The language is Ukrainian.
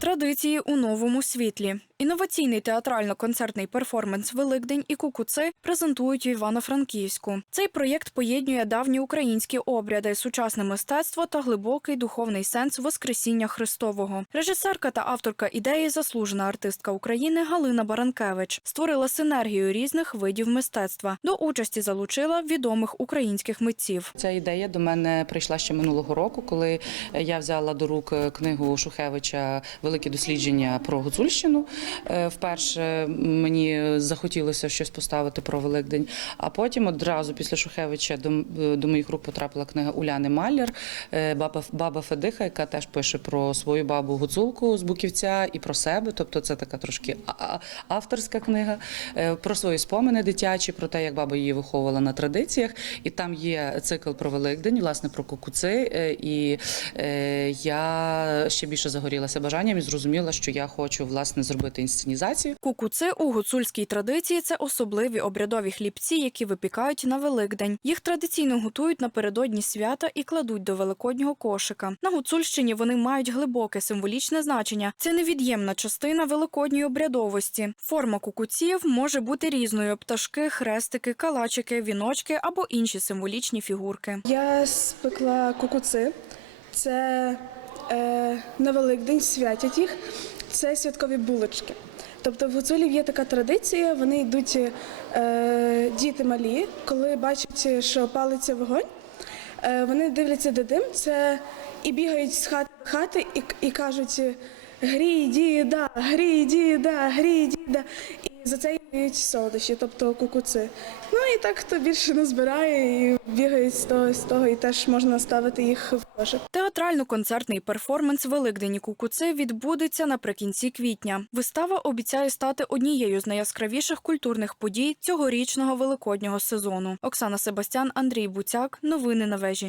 4 Традиції у новому світлі. Інноваційний театрально-концертний перформанс Великдень і кукуци презентують в Івано-Франківську. Цей проєкт поєднує давні українські обряди, сучасне мистецтво та глибокий духовний сенс Воскресіння Христового. Режисерка та авторка ідеї, заслужена артистка України Галина Баранкевич, створила синергію різних видів мистецтва. До участі залучила відомих українських митців. Ця ідея до мене прийшла ще минулого року, коли я взяла до рук книгу Шухевича Великі дослідження про Гуцульщину. Е, Вперше мені захотілося щось поставити про Великдень. А потім одразу після Шухевича до, до моїх рук потрапила книга Уляни Маляр, е, баба, баба Федиха, яка теж пише про свою бабу Гуцулку з Буківця і про себе. Тобто це така трошки авторська книга е, про свої спомини дитячі, про те, як баба її виховувала на традиціях. І там є цикл про Великдень, власне, про кукуци. Е, І е, я ще більше загорілася бажанням і зрозуміла, що я хочу власне зробити інсценізацію. Кукуци у гуцульській традиції це особливі обрядові хлібці, які випікають на Великдень. Їх традиційно готують напередодні свята і кладуть до великоднього кошика. На Гуцульщині вони мають глибоке символічне значення. Це невід'ємна частина великодньої обрядовості. Форма кукуців може бути різною: пташки, хрестики, калачики, віночки або інші символічні фігурки. Я спекла кукуци. Це на Великдень святять їх. Це святкові булочки. Тобто в гуцулів є така традиція, вони йдуть е, діти малі, коли бачать, що палиться вогонь, е, вони дивляться де дим, це і бігають з хати в хати і, і кажуть грій, діда, грій, діда, грій, діда. За це дають солодощі, тобто кукуци. Ну і так хто більше назбирає і бігають з того, з того, і теж можна ставити їх в кошик. Театрально-концертний перформанс Великдені кукуци відбудеться наприкінці квітня. Вистава обіцяє стати однією з найяскравіших культурних подій цьогорічного великоднього сезону. Оксана Себастян, Андрій Буцяк. Новини на вежі.